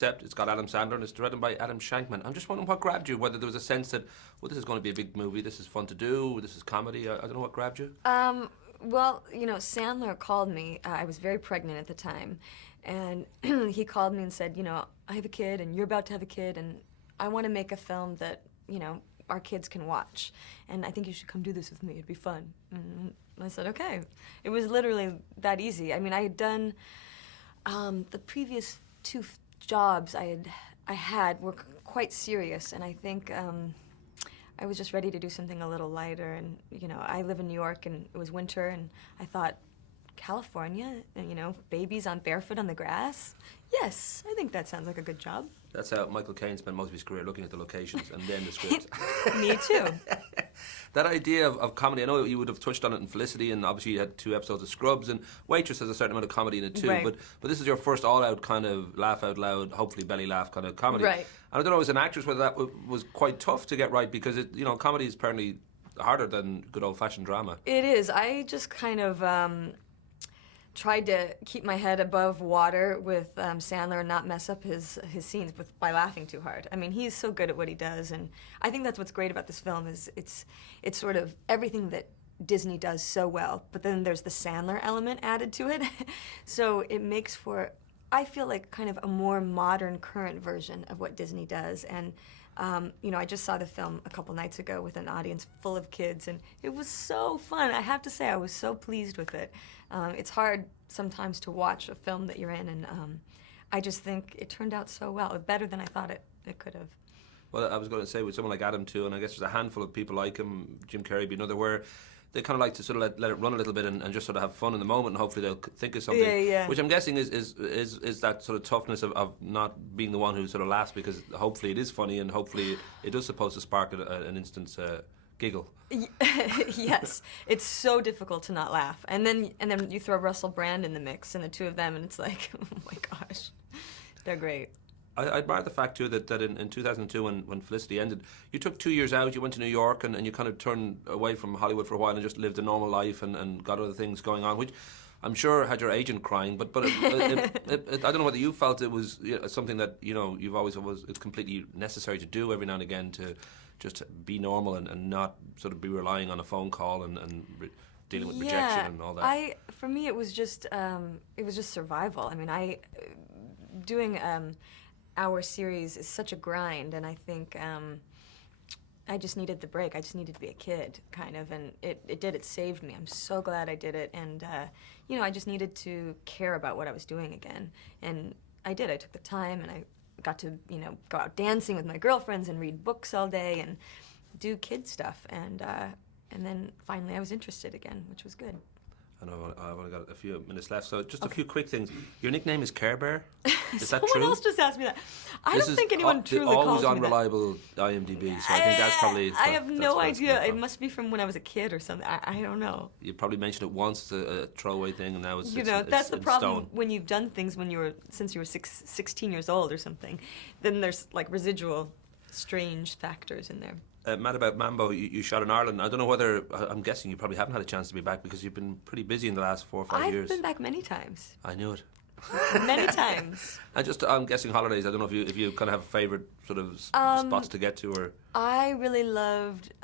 Except it's got Adam Sandler and it's directed by Adam Shankman. I'm just wondering what grabbed you, whether there was a sense that, well, this is going to be a big movie, this is fun to do, this is comedy. I don't know what grabbed you. Well, you know, Sandler called me. I was very pregnant at the time. And he called me and said, you know, I have a kid and you're about to have a kid and I want to make a film that, you know, our kids can watch. And I think you should come do this with me. It'd be fun. And I said, okay. It was literally that easy. I mean, I had done the previous two jobs I had were quite serious, and I think I was just ready to do something a little lighter. And you know, I live in New York, and it was winter, and I thought, California, you know, babies on barefoot on the grass. Yes, I think that sounds like a good job. That's how Michael Caine spent most of his career, looking at the locations and then the scripts. Me too. That idea of comedy, I know you would have touched on it in Felicity, and obviously you had 2 episodes of Scrubs, and Waitress has a certain amount of comedy in it too, right. but this is your first all-out kind of laugh out loud, hopefully belly laugh kind of comedy. Right. And I don't know, as an actress, whether that was quite tough to get right, because it, you know, comedy is apparently harder than good old-fashioned drama. It is. I just kind of tried to keep my head above water with Sandler and not mess up his scenes by laughing too hard. I mean, he's so good at what he does, and I think that's what's great about this film is it's sort of everything that Disney does so well, but then there's the Sandler element added to it. So it makes for, I feel like, kind of a more modern, current version of what Disney does. And you know, I just saw the film a couple nights ago with an audience full of kids, and it was so fun. I have to say, I was so pleased with it. It's hard sometimes to watch a film that you're in, and I just think it turned out so well, better than I thought it could have. Well, I was going to say, with someone like Adam too, and I guess there's a handful of people like him, Jim Keri being another, where they kind of like to sort of let it run a little bit and just sort of have fun in the moment, and hopefully they'll think of something. Yeah. Which I'm guessing is that sort of toughness of not being the one who sort of laughs, because hopefully it is funny, and hopefully it does supposed to spark an instant giggle. Yes, it's so difficult to not laugh, and then you throw Russell Brand in the mix, and the two of them, and it's like, oh my gosh, they're great. I admire the fact too that in 2002 when Felicity ended, you took 2 years out, you went to New York, and you kind of turned away from Hollywood for a while and just lived a normal life and got other things going on, which I'm sure had your agent crying, but I don't know whether you felt it was something that, you know, you've always it's completely necessary to do every now and again to just be normal and not sort of be relying on a phone call and dealing with rejection and all that. For me, it was just survival. I mean, doing our series is such a grind, and I think I just needed the break. I just needed to be a kid, kind of, and it saved me. I'm so glad I did it, and you know, I just needed to care about what I was doing again, and I did. I took the time, and I got to, you know, go out dancing with my girlfriends and read books all day and do kid stuff, and then finally I was interested again, which was good. I know I've only got a few minutes left, so just a few quick things. Your nickname is Care Bear. Is that true? Someone else just asked me that. I don't think anyone truly calls me that. Always unreliable IMDb, so I think that's probably... I have no idea. It must be from when I was a kid or something. I don't know. You probably mentioned it once, it's a throwaway thing, and now it's that's the problem stone. when you've done things since you were 16 years old or something. Then there's like residual strange factors in there. Mad About Mambo, you shot in Ireland. I don't know whether, I'm guessing you probably haven't had a chance to be back because you've been pretty busy in the last 4 or 5 years. I've been back many times. I knew it. Many times. I'm guessing holidays. I don't know if you kind of have a favourite sort of spots to get to, or... I really loved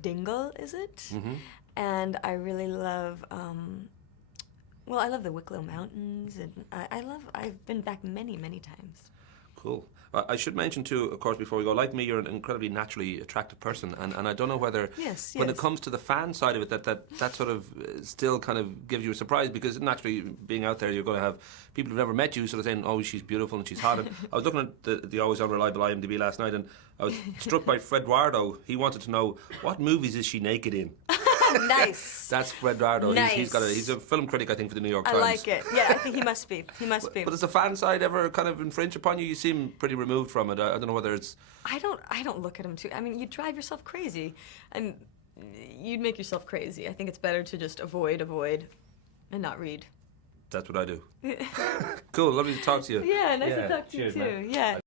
Dingle, is it? Mm-hmm. And I really love, I love the Wicklow Mountains, and I've been back many, many times. Cool. I should mention too, of course, before we go, like me, you're an incredibly naturally attractive person, and I don't know whether when it comes to the fan side of it, that sort of still kind of gives you a surprise, because naturally, being out there, you're going to have people who've never met you sort of saying, oh, she's beautiful and she's hot. And I was looking at the always unreliable IMDb last night, and I was struck by Fred Wardo. He wanted to know, what movies is she naked in? Nice. That's Fred Wardo. Nice. He's a film critic, I think, for the New York Times. I like it. Yeah, I think he must be. But does the fan side ever kind of infringe upon you? You seem pretty removed from it. I don't know whether it's... I don't look at him too. I mean, you drive yourself crazy. And you'd make yourself crazy. I think it's better to just avoid, and not read. That's what I do. Cool, lovely to talk to you. Yeah, nice to talk to you too. Man. Yeah.